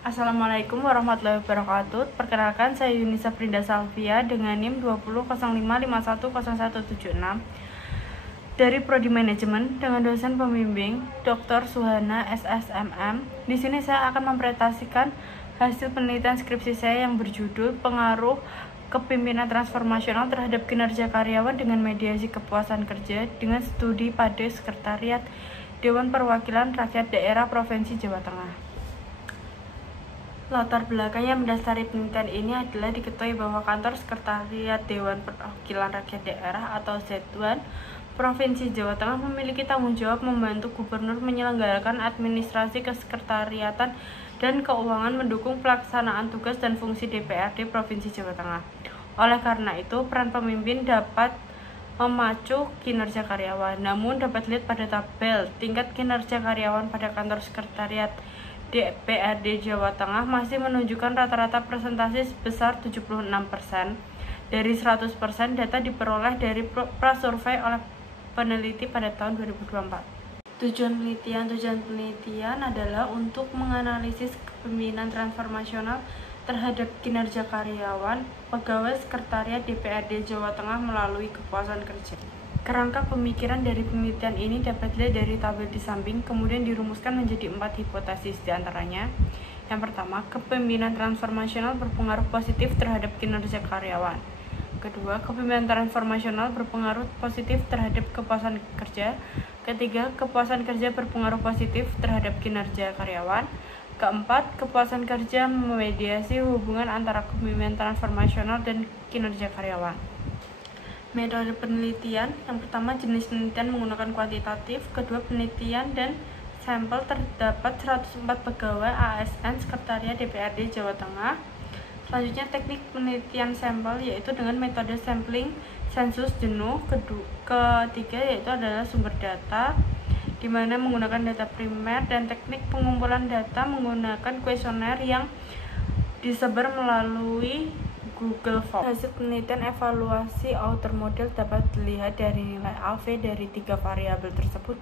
Assalamualaikum warahmatullahi wabarakatuh. Perkenalkan, saya Yunisa Frinda Salvia dengan NIM 2005510176 dari Prodi Manajemen dengan dosen pembimbing Dr. Suhana SSMM. Di sini saya akan mempresentasikan hasil penelitian skripsi saya yang berjudul Pengaruh Kepemimpinan Transformasional terhadap Kinerja Karyawan dengan Mediasi Kepuasan Kerja dengan Studi pada Sekretariat Dewan Perwakilan Rakyat Daerah Provinsi Jawa Tengah. Latar belakang yang mendasari penelitian ini adalah diketahui bahwa kantor Sekretariat Dewan Perwakilan Rakyat Daerah atau ZDWAN Provinsi Jawa Tengah memiliki tanggung jawab membantu gubernur menyelenggarakan administrasi kesekretariatan dan keuangan, mendukung pelaksanaan tugas dan fungsi DPRD Provinsi Jawa Tengah. Oleh karena itu, peran pemimpin dapat memacu kinerja karyawan. Namun dapat dilihat pada tabel tingkat kinerja karyawan pada kantor sekretariat DPRD Jawa Tengah masih menunjukkan rata-rata presentasi sebesar 76%. Dari 100% data diperoleh dari prasurvei oleh peneliti pada tahun 2024. Tujuan penelitian adalah untuk menganalisis kepemimpinan transformasional terhadap kinerja karyawan pegawai sekretariat DPRD Jawa Tengah melalui kepuasan kerja. Kerangka pemikiran dari penelitian ini dapat dilihat dari tabel di samping, kemudian dirumuskan menjadi 4 hipotesis diantaranya. Yang pertama, kepemimpinan transformasional berpengaruh positif terhadap kinerja karyawan. Kedua, kepemimpinan transformasional berpengaruh positif terhadap kepuasan kerja. Ketiga, kepuasan kerja berpengaruh positif terhadap kinerja karyawan. Keempat, kepuasan kerja memediasi hubungan antara kepemimpinan transformasional dan kinerja karyawan. Metode penelitian, yang pertama jenis penelitian menggunakan kuantitatif, kedua penelitian dan sampel terdapat 104 pegawai ASN Sekretariat DPRD Jawa Tengah. Selanjutnya teknik penelitian sampel yaitu dengan metode sampling sensus jenuh. Ketiga yaitu adalah sumber data di mana menggunakan data primer, dan teknik pengumpulan data menggunakan kuesioner yang disebar melalui Google Form. Hasil penelitian evaluasi outer model dapat dilihat dari nilai AV dari 3 variabel tersebut,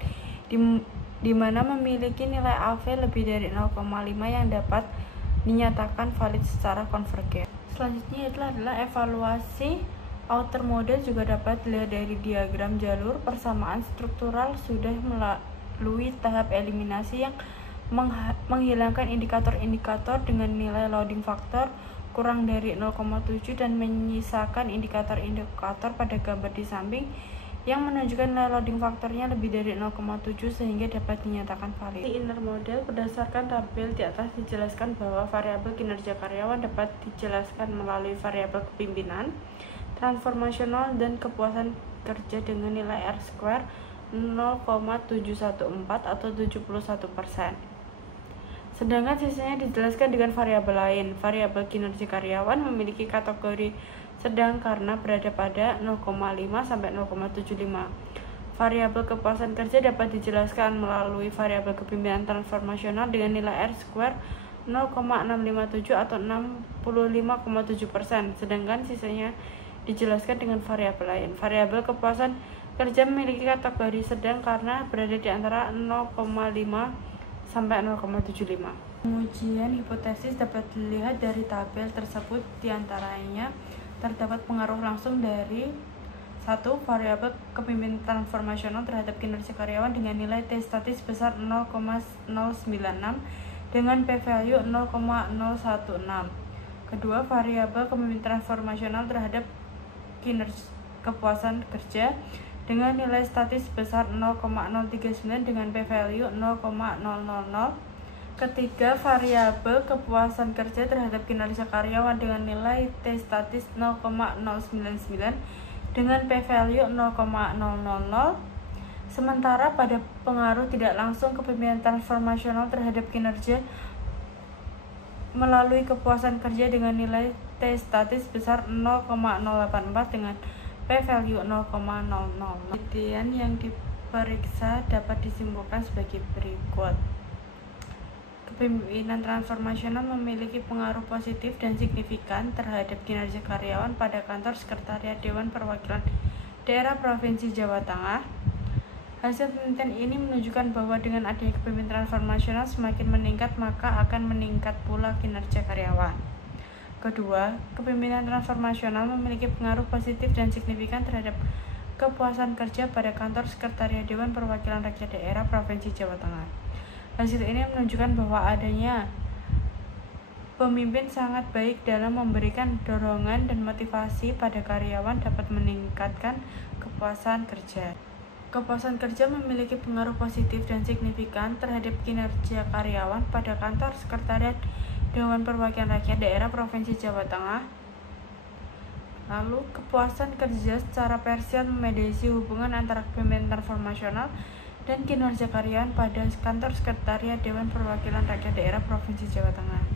di mana memiliki nilai AV lebih dari 0,5 yang dapat dinyatakan valid secara konvergen. Selanjutnya adalah evaluasi outer model, juga dapat dilihat dari diagram jalur persamaan struktural sudah melalui tahap eliminasi yang menghilangkan indikator-indikator dengan nilai loading factor kurang dari 0,7 dan menyisakan indikator-indikator pada gambar di samping yang menunjukkan nilai loading faktornya lebih dari 0,7 sehingga dapat dinyatakan valid. Di inner model, berdasarkan tabel di atas dijelaskan bahwa variabel kinerja karyawan dapat dijelaskan melalui variabel kepemimpinan transformasional dan kepuasan kerja dengan nilai R-square 0,714 atau 71%. Sedangkan sisanya dijelaskan dengan variabel lain. Variabel kinerja karyawan memiliki kategori sedang karena berada pada 0,5 sampai 0,75. Variabel kepuasan kerja dapat dijelaskan melalui variabel kepemimpinan transformasional dengan nilai R-square 0,657 atau 65,7%. Sedangkan sisanya dijelaskan dengan variabel lain. Variabel kepuasan kerja memiliki kategori sedang karena berada di antara 0,5 sampai 0,75. Pengujian hipotesis dapat dilihat dari tabel tersebut, diantaranya terdapat pengaruh langsung dari 1. Variabel kepemimpinan transformasional terhadap kinerja karyawan dengan nilai T statis sebesar 0,096 dengan p-value 0,016. Kedua, variabel kepemimpinan transformasional terhadap kinerja kepuasan kerja dengan nilai statis sebesar 0,039 dengan p-value 0,000. Ketiga, variabel kepuasan kerja terhadap kinerja karyawan dengan nilai T statis 0,099 dengan p-value 0,000. Sementara pada pengaruh tidak langsung kepemimpinan transformasional terhadap kinerja melalui kepuasan kerja dengan nilai T statis sebesar 0,084 dengan p-value 0,00. Penelitian yang diperiksa dapat disimpulkan sebagai berikut. Kepemimpinan transformasional memiliki pengaruh positif dan signifikan terhadap kinerja karyawan pada kantor Sekretariat Dewan Perwakilan Daerah Provinsi Jawa Tengah. Hasil penelitian ini menunjukkan bahwa dengan adanya kepemimpinan transformasional semakin meningkat, maka akan meningkat pula kinerja karyawan. Kedua, kepemimpinan transformasional memiliki pengaruh positif dan signifikan terhadap kepuasan kerja pada kantor sekretariat Dewan Perwakilan Rakyat Daerah Provinsi Jawa Tengah. Hasil ini menunjukkan bahwa adanya pemimpin sangat baik dalam memberikan dorongan dan motivasi pada karyawan dapat meningkatkan kepuasan kerja. Kepuasan kerja memiliki pengaruh positif dan signifikan terhadap kinerja karyawan pada kantor sekretariat Dewan Perwakilan Rakyat Daerah Provinsi Jawa Tengah. Lalu, kepuasan kerja secara parsial memediasi hubungan antara kepemimpinan transformasional dan kinerja karyawan pada kantor sekretariat Dewan Perwakilan Rakyat Daerah Provinsi Jawa Tengah.